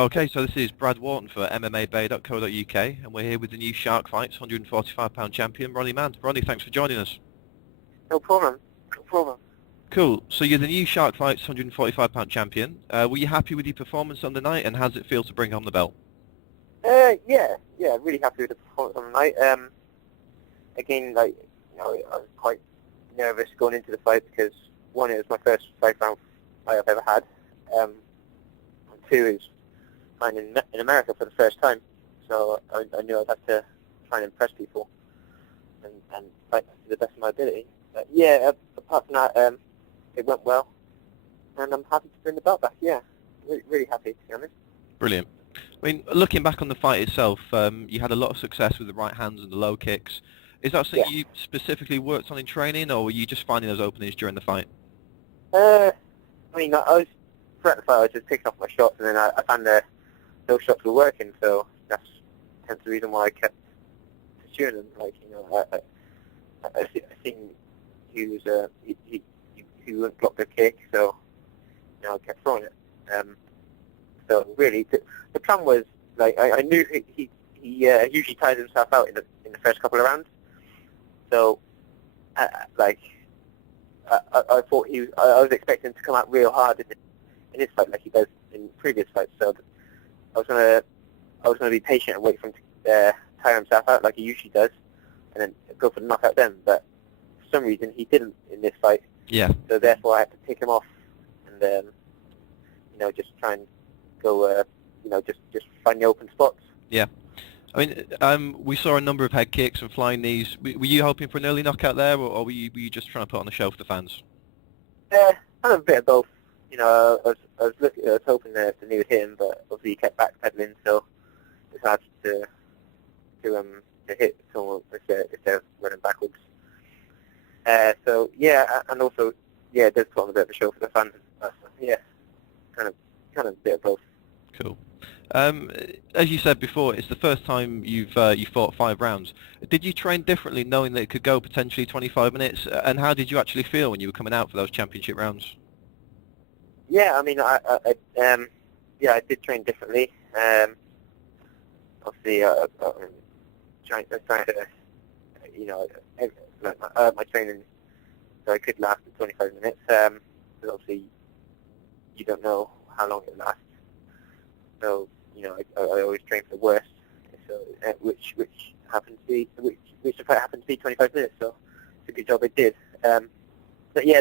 Okay, so this is Brad Wharton for MMABay.co.uk, and we're here with the new Shark Fights 145-pound champion, Ronnie Mann. Ronnie, thanks for joining us. No problem. No problem. Cool. So you're the new Shark Fights 145-pound champion. Were you happy with your performance on the night, and how does it feel to bring home the belt? Yeah, really happy with the performance on the night. Again, I was quite nervous going into the fight because one, it was my first 5-round fight I've ever had. And two, is fighting in America for the first time, so I knew I'd have to try and impress people and fight to the best of my ability. But yeah, apart from that, it went well, and I'm happy to bring the belt back. Yeah, really happy, to be honest. Brilliant. I mean, looking back on the fight itself, you had a lot of success with the right hands and the low kicks. Is that something you specifically worked on in training, or were you just finding those openings during the fight? I mean, I was throughout the fight, I was just picking off my shots, and then I found those shots were working, so that's hence the reason why I kept pursuing them. Like, I seen he wouldn't block the kick, so I kept throwing it. So really, the plan was, like, I knew he usually ties himself out in the first couple of rounds. So, I thought I was expecting to come out real hard in this fight, like he does in previous fights. So I was gonna be patient and wait for him to tire himself out like he usually does, and then go for the knockout then. But for some reason he didn't in this fight. Yeah. So therefore I had to pick him off and just try and go just find the open spots. Yeah. I mean, we saw a number of head kicks and flying knees. Were you hoping for an early knockout there, or were you just trying to put on a show for the fans? Kind of a bit of both. I was hoping that the knee would hit him, but obviously he kept backpedaling, so it's hard to hit someone if they're running backwards. So yeah, and also it does put on a bit of a show for the fans. So, yeah, kind of a bit of both. Cool. As you said before, it's the first time you fought 5 rounds. Did you train differently, knowing that it could go potentially 25 minutes? And how did you actually feel when you were coming out for those championship rounds? Yeah, I mean, I did train differently. Obviously, trying to, my training, so it could last for 25 minutes. But obviously, you don't know how long it lasts. So, I always train for the worst. So, which happened to be which the fight happened to be 25 minutes. So, it's a good job it did. But yeah,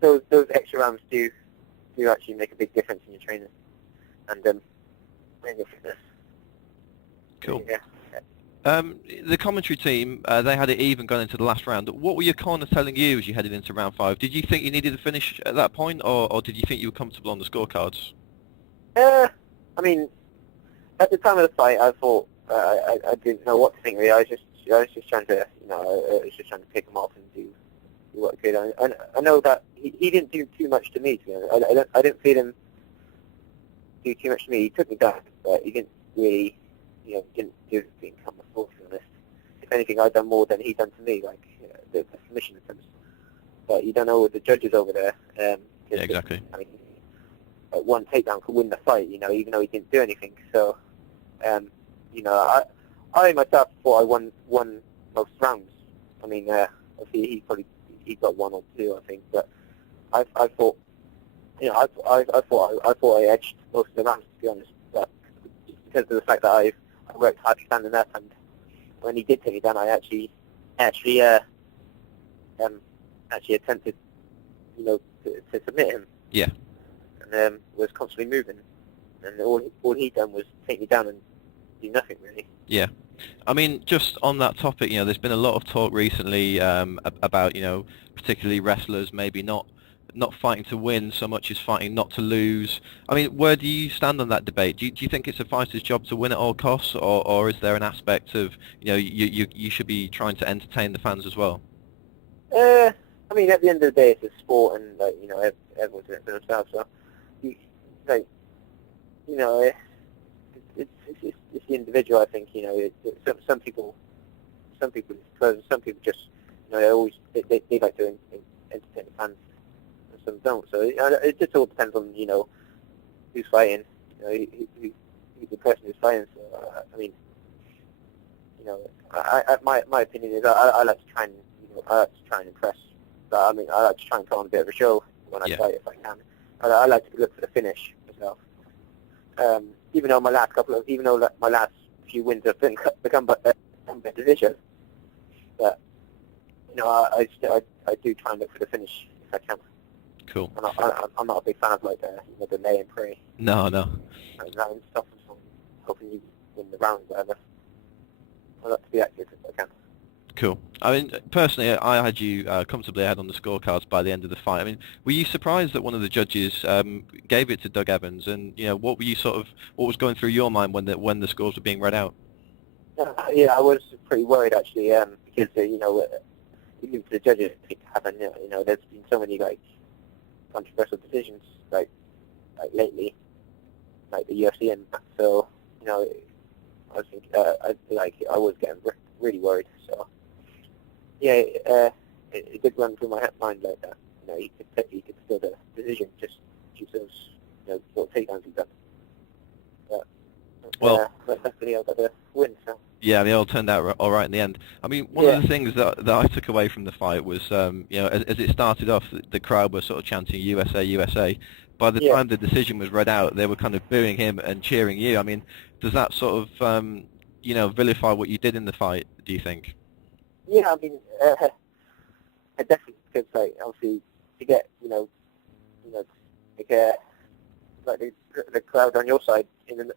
those extra rounds do actually make a big difference in your training and in your fitness. Cool. Yeah. The commentary team, they had it even going into the last round. What were your corners telling you as you headed into round 5? Did you think you needed to finish at that point, or did you think you were comfortable on the scorecards? I mean, at the time of the fight, I thought I didn't know what to think. Really, I was just trying to, I was just trying to pick him off and do what I could. I know that he didn't do too much to me. To be honest, I didn't feel him do too much to me. He took me down, but he didn't really, didn't do anything come before. To be honest, if anything, I'd done more than he done to me, like the submission attempts. But you don't know with the judges over there. Yeah, exactly. I mean, one takedown could win the fight, even though he didn't do anything. So, I myself thought I won most rounds. I mean, obviously he got 1 or 2, I think, but I thought, I thought I edged most of the rounds, to be honest. But just because of the fact that I worked hard standing up, and when he did take me down, I actually attempted, to submit him. Yeah. And was constantly moving, and all he done was take me down and do nothing really. Yeah. I mean, just on that topic, there's been a lot of talk recently about, particularly wrestlers maybe not fighting to win so much as fighting not to lose. I mean, where do you stand on that debate? Do you think it's a fighter's job to win at all costs, or is there an aspect of, you should be trying to entertain the fans as well? I mean, at the end of the day, it's a sport, and everyone's in it for themselves. So, it's the individual. I think some people just they like to entertain the fans, and some don't. So it just all depends on who's fighting. the person who's fighting. So I mean, my opinion is I like to try and I like to try and impress. I mean, I like to try and put on a bit of a show when I fight if I can. I like to look for the finish myself. Even though my last few wins have become by decision, but I do try and look for the finish if I can. Cool. I'm not a big fan of like the lay and pray. No. And stuff and hoping you win the round, whatever. I like to be accurate if I can. Cool. I mean, personally, I had you comfortably ahead on the scorecards by the end of the fight. I mean, were you surprised that one of the judges gave it to Doug Evans? And what were you what was going through your mind when the scores were being read out? Yeah, I was pretty worried actually, because even to the judges, it happened. There's been so many like controversial decisions like lately, like the UFC and that. So I was thinking, I was getting really worried. So yeah, it did run through my mind like that. He could steal the decision just due to those sort of takedowns he's done. But definitely I got the win. So. Yeah, they all turned out all right in the end. I mean, one of the things that I took away from the fight was, as it started off, the crowd were sort of chanting USA, USA. By the time the decision was read out, they were kind of booing him and cheering you. I mean, does that sort of, vilify what you did in the fight, do you think? Yeah, I mean, definitely, because obviously to get, the crowd on your side in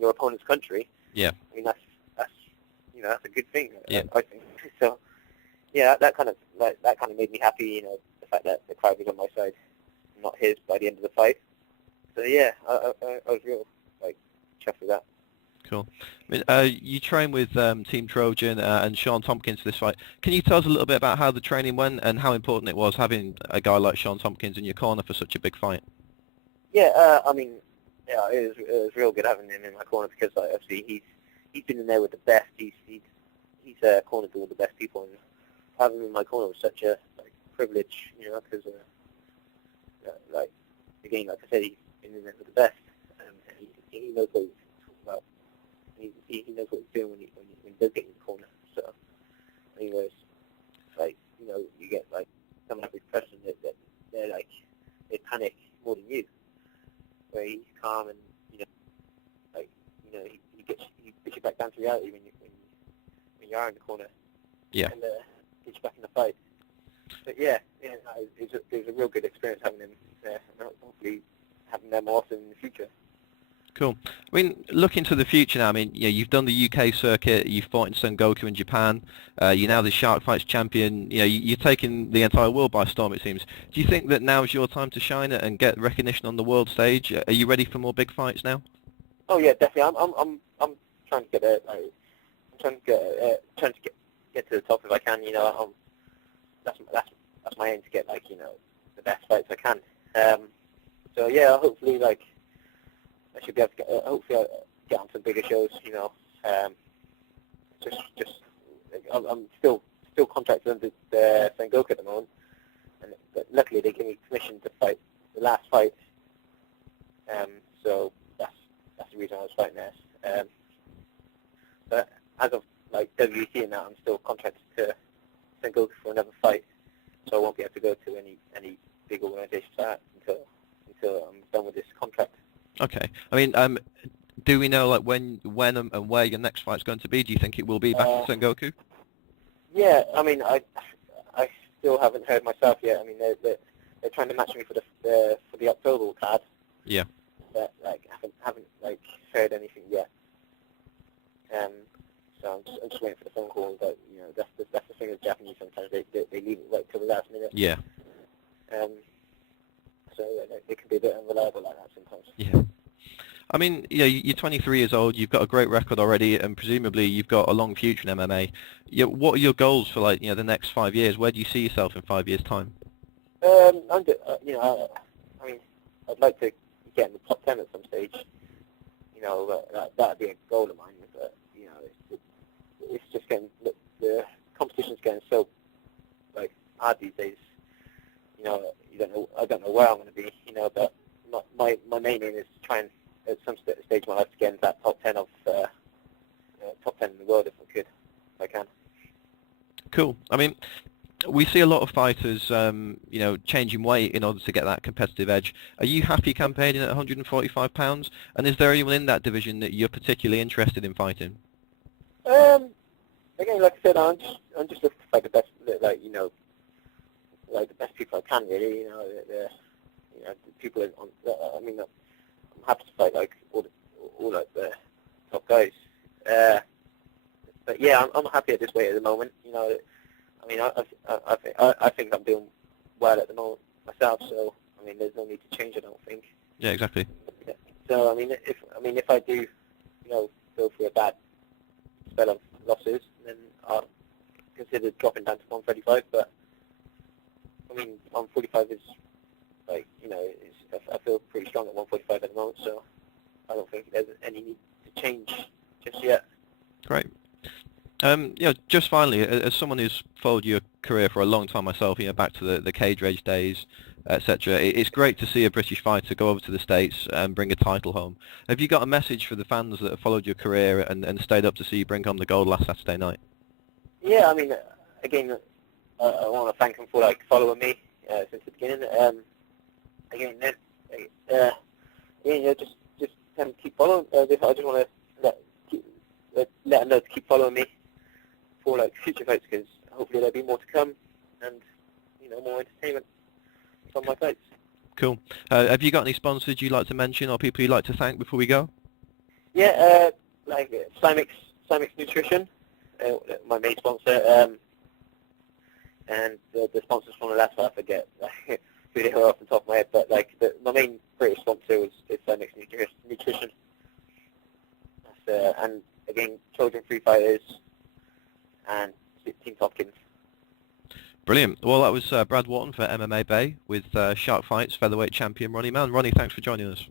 your opponent's country. Yeah. I mean, that's a good thing. Yeah. I think so. Yeah, that kind of made me happy. The fact that the crowd was on my side, not his, by the end of the fight. So yeah, I was real chuffed with that. Cool. I mean, you train with Team Trojan and Sean Tompkins for this fight. Can you tell us a little bit about how the training went and how important it was having a guy like Sean Tompkins in your corner for such a big fight? Yeah, I mean, it was real good having him in my corner because obviously he's been in there with the best. He's cornered all the best people, and having him in my corner was such a privilege, because again, like I said, he's been in there with the best, and he knows what he's talking about. He knows what he's doing when he does get in the corner. So, anyways, you get some average person that they panic more than you, where he's calm and he gets you back down to reality when you are in the corner. Yeah. And gets you back in the fight. But it was a real good experience having him there, and hopefully having them more often in the future. Cool. I mean, looking to the future now, I mean, you've done the UK circuit, you've fought in Sengoku in Japan, you're now the Shark Fights champion, you're taking the entire world by storm, it seems. Do you think that now's your time to shine and get recognition on the world stage? Are you ready for more big fights now? Oh yeah, definitely. I'm trying to get trying to get to the top if I can. That's my aim, to get the best fights I can. So yeah, hopefully I should be able to get. Hopefully I'll get on some bigger shows. I'm still contracted under the Sengoku at the moment, but luckily they gave me permission to fight the last fight. So that's the reason I was fighting there. But as of WEC and now, I'm still contracted to Sengoku for another fight, so I won't be able to go to any big organisations until I'm done with this contract. Okay. I mean, do we know when and where your next fight's going to be? Do you think it will be back in Sengoku? Yeah, I mean, I still haven't heard myself yet. I mean, they're trying to match me for the October card. Yeah. But haven't heard anything yet. So I'm just waiting for the phone call. But that's the thing with Japanese. Sometimes they leave it right till the last minute. Yeah. So they can be a bit unreliable like that sometimes. Yeah. I mean, you're 23 years old. You've got a great record already, and presumably you've got a long future in MMA. What are your goals for the next 5 years? Where do you see yourself in 5 years' time? I mean, I'd like to get in the top 10 at some stage. That'd be a goal of mine. But it's just getting the competition's getting so hard these days. I don't know where I'm going to be. But my main aim is to try and at some stage in my life to get into that top 10 of top 10 in the world if I could, if I can. Cool. I mean, we see a lot of fighters, changing weight in order to get that competitive edge. Are you happy campaigning at 145 pounds? And is there anyone in that division that you're particularly interested in fighting? Again, like I said, I'm just looking to fight the best, like the best people I can, really. The people on. I mean, I'm happy to fight like all like the top guys. But yeah, I'm happy at this weight at the moment. I mean, I think I'm doing well at the moment myself. So I mean, there's no need to change. I don't think. Yeah, exactly. Yeah. So I mean, if I do, go through a bad spell of losses, then I'll consider dropping down to 135. But I mean, 145 is like, I feel pretty strong at 145 at the moment. So I don't think there's any need to change just yet. Great. Just finally, as someone who's followed your career for a long time myself, back to the cage rage days, etc., it's great to see a British fighter go over to the States and bring a title home. Have you got a message for the fans that have followed your career and stayed up to see you bring home the gold last Saturday night? Yeah, I mean, again, I want to thank them for following me since the beginning. Just keep following. I just want to let them know to keep following me for future fights, because hopefully there'll be more to come, and more entertainment from my fights. Cool. Have you got any sponsors you'd like to mention or people you'd like to thank before we go? Yeah, Cymix Nutrition, my main sponsor, and the sponsors from the last one, I forget who they were off the top of my head, but my main British sponsor is Cymix Nutrition. And again, Trojan Free Fighters and Team Tompkins. Brilliant. Well, that was Brad Wharton for MMABay with Shark Fights featherweight champion Ronnie Mann. Ronnie, thanks for joining us.